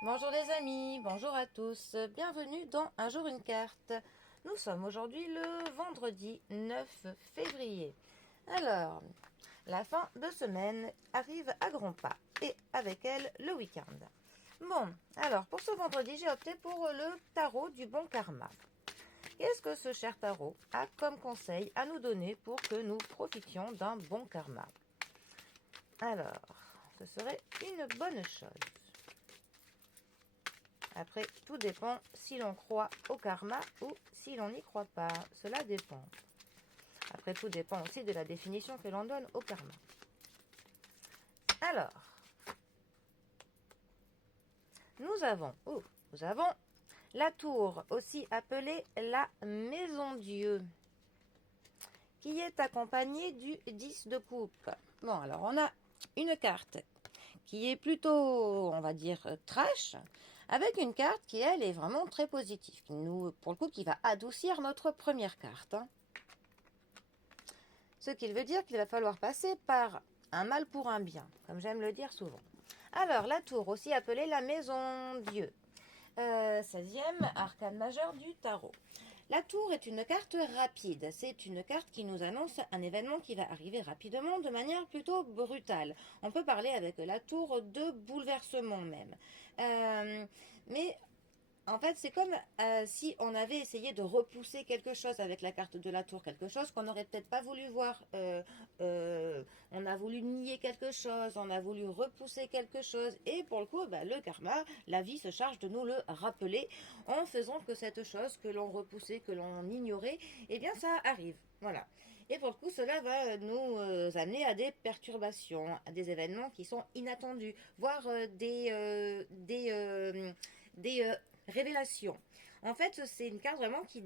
Bonjour les amis, bonjour à tous, bienvenue dans Un jour une carte. Nous sommes aujourd'hui le vendredi 9 février. Alors, la fin de semaine arrive à grands pas et avec elle le week-end. Bon, alors pour ce vendredi, j'ai opté pour le tarot du bon karma. Qu'est-ce que ce cher tarot a comme conseil à nous donner pour que nous profitions d'un bon karma? Alors, ce serait une bonne chose. Après, tout dépend si l'on croit au karma ou si l'on n'y croit pas. Cela dépend. Après, tout dépend aussi de la définition que l'on donne au karma. Alors, nous avons la tour, aussi appelée la maison Dieu, qui est accompagnée du 10 de coupe. Bon, alors on a une carte qui est plutôt, on va dire, trash, avec une carte qui, elle, est vraiment très positive. Pour le coup, qui va adoucir notre première carte. Ce qui veut dire qu'il va falloir passer par un mal pour un bien, comme j'aime le dire souvent. Alors, la tour, aussi appelée la maison Dieu. 16e arcane majeur du tarot. La tour est une carte rapide. C'est une carte qui nous annonce un événement qui va arriver rapidement de manière plutôt brutale. On peut parler avec la tour de bouleversement même. Mais en fait, c'est comme si on avait essayé de repousser quelque chose avec la carte de la tour, quelque chose qu'on n'aurait peut-être pas voulu voir. On a voulu nier quelque chose, on a voulu repousser quelque chose. Et pour le coup, le karma, la vie se charge de nous le rappeler en faisant que cette chose que l'on repoussait, que l'on ignorait, eh bien ça arrive. Voilà. Et pour le coup, cela va nous amener à des perturbations, à des événements qui sont inattendus, voire des révélation. En fait, c'est une carte vraiment qui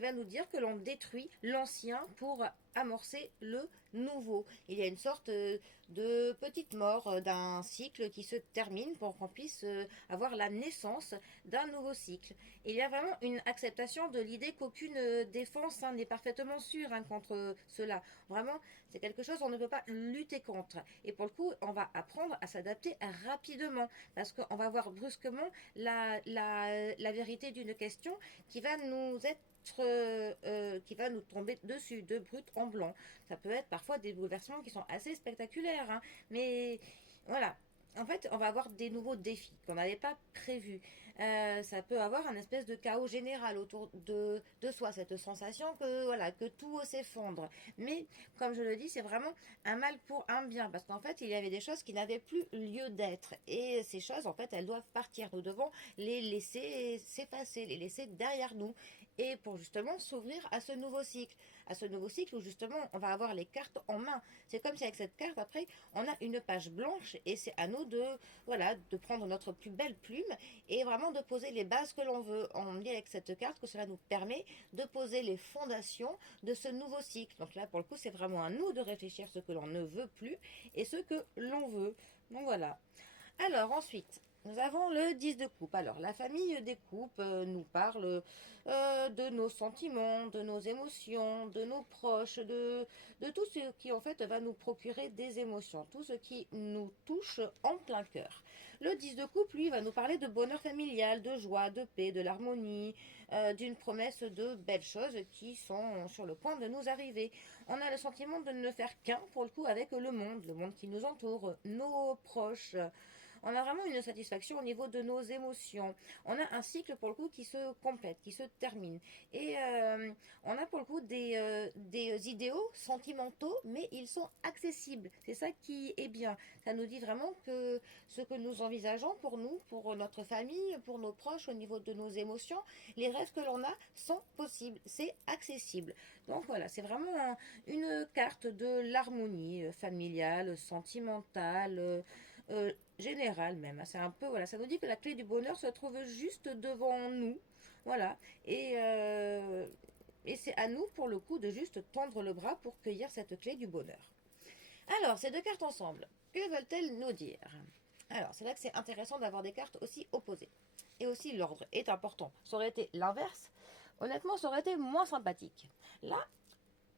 va nous dire que l'on détruit l'ancien pour amorcer le nouveau. Il y a une sorte de petite mort d'un cycle qui se termine pour qu'on puisse avoir la naissance d'un nouveau cycle. Il y a vraiment une acceptation de l'idée qu'aucune défense n'est parfaitement sûre contre cela. Vraiment, c'est quelque chose qu'on ne peut pas lutter contre. Et pour le coup, on va apprendre à s'adapter rapidement parce qu'on va voir brusquement la vérité d'une question qui va nous être qui va nous tomber dessus de brut en blanc. Ça peut être parfois des bouleversements qui sont assez spectaculaires, hein, mais voilà. En fait, on va avoir des nouveaux défis qu'on n'avait pas prévus. Ça peut avoir un espèce de chaos général autour de soi, cette sensation que voilà que tout s'effondre. Mais comme je le dis, c'est vraiment un mal pour un bien, parce qu'en fait, il y avait des choses qui n'avaient plus lieu d'être. Et ces choses, en fait, elles doivent partir. Nous devons les laisser s'effacer, les laisser derrière nous. Et pour justement s'ouvrir à ce nouveau cycle. À ce nouveau cycle où justement, on va avoir les cartes en main. C'est comme si avec cette carte, après, on a une page blanche et c'est à nous de prendre notre plus belle plume et vraiment de poser les bases que l'on veut. On dit avec cette carte que cela nous permet de poser les fondations de ce nouveau cycle. Donc là, pour le coup, c'est vraiment à nous de réfléchir ce que l'on ne veut plus et ce que l'on veut. Donc voilà. Alors ensuite, nous avons le 10 de coupe. Alors la famille des coupes nous parle de nos sentiments, de nos émotions, de nos proches, de tout ce qui en fait va nous procurer des émotions, tout ce qui nous touche en plein cœur. Le 10 de coupe, lui, va nous parler de bonheur familial, de joie, de paix, de l'harmonie, d'une promesse de belles choses qui sont sur le point de nous arriver. On a le sentiment de ne faire qu'un pour le coup avec le monde qui nous entoure, nos proches. On a vraiment une satisfaction au niveau de nos émotions. On a un cycle pour le coup qui se complète, qui se termine. Et on a pour le coup des idéaux sentimentaux, mais ils sont accessibles. C'est ça qui est bien. Ça nous dit vraiment que ce que nous envisageons pour nous, pour notre famille, pour nos proches, au niveau de nos émotions, les rêves que l'on a sont possibles. C'est accessible. Donc voilà, c'est vraiment une carte de l'harmonie familiale, sentimentale, générale même. C'est un peu, voilà, ça nous dit que la clé du bonheur se trouve juste devant nous. Voilà. Et c'est à nous, pour le coup, de juste tendre le bras pour cueillir cette clé du bonheur. Alors, ces deux cartes ensemble, que veulent-elles nous dire? Alors, c'est là que c'est intéressant d'avoir des cartes aussi opposées. Et aussi, l'ordre est important. Ça aurait été l'inverse. Honnêtement, ça aurait été moins sympathique. Là,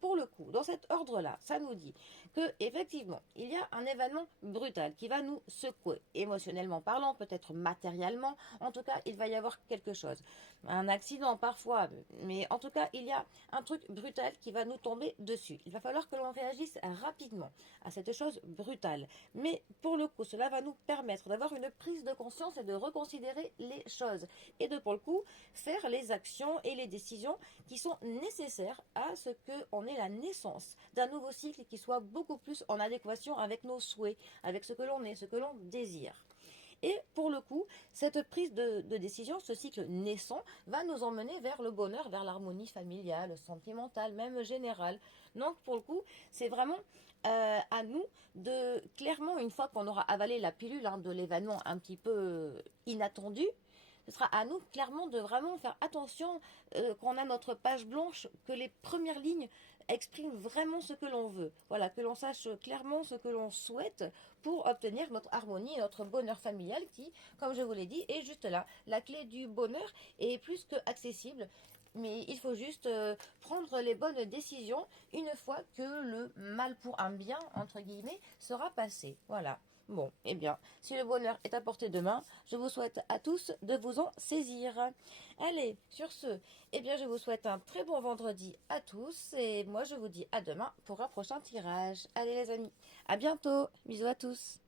pour le coup, dans cet ordre-là, ça nous dit que effectivement, il y a un événement brutal qui va nous secouer, émotionnellement parlant, peut-être matériellement. En tout cas, il va y avoir quelque chose. Un accident parfois, mais en tout cas, il y a un truc brutal qui va nous tomber dessus. Il va falloir que l'on réagisse rapidement à cette chose brutale. Mais pour le coup, cela va nous permettre d'avoir une prise de conscience et de reconsidérer les choses. Et de, pour le coup, faire les actions et les décisions qui sont nécessaires à ce qu'on ait la naissance d'un nouveau cycle qui soit beaucoup plus en adéquation avec nos souhaits, avec ce que l'on est, ce que l'on désire. Et pour le coup, cette prise de décision, ce cycle naissant, va nous emmener vers le bonheur, vers l'harmonie familiale, sentimentale, même générale. Donc pour le coup, c'est vraiment à nous de, clairement, une fois qu'on aura avalé la pilule de l'événement un petit peu inattendu, ce sera à nous clairement de vraiment faire attention qu'on a notre page blanche, que les premières lignes expriment vraiment ce que l'on veut. Voilà, que l'on sache clairement ce que l'on souhaite pour obtenir notre harmonie et notre bonheur familial qui, comme je vous l'ai dit, est juste là. La clé du bonheur est plus que accessible. Mais il faut juste prendre les bonnes décisions une fois que le mal pour un bien, entre guillemets, sera passé. Voilà. Bon, eh bien, si le bonheur est à portée de main, je vous souhaite à tous de vous en saisir. Allez, sur ce, eh bien, je vous souhaite un très bon vendredi à tous et moi, je vous dis à demain pour un prochain tirage. Allez, les amis, à bientôt. Bisous à tous.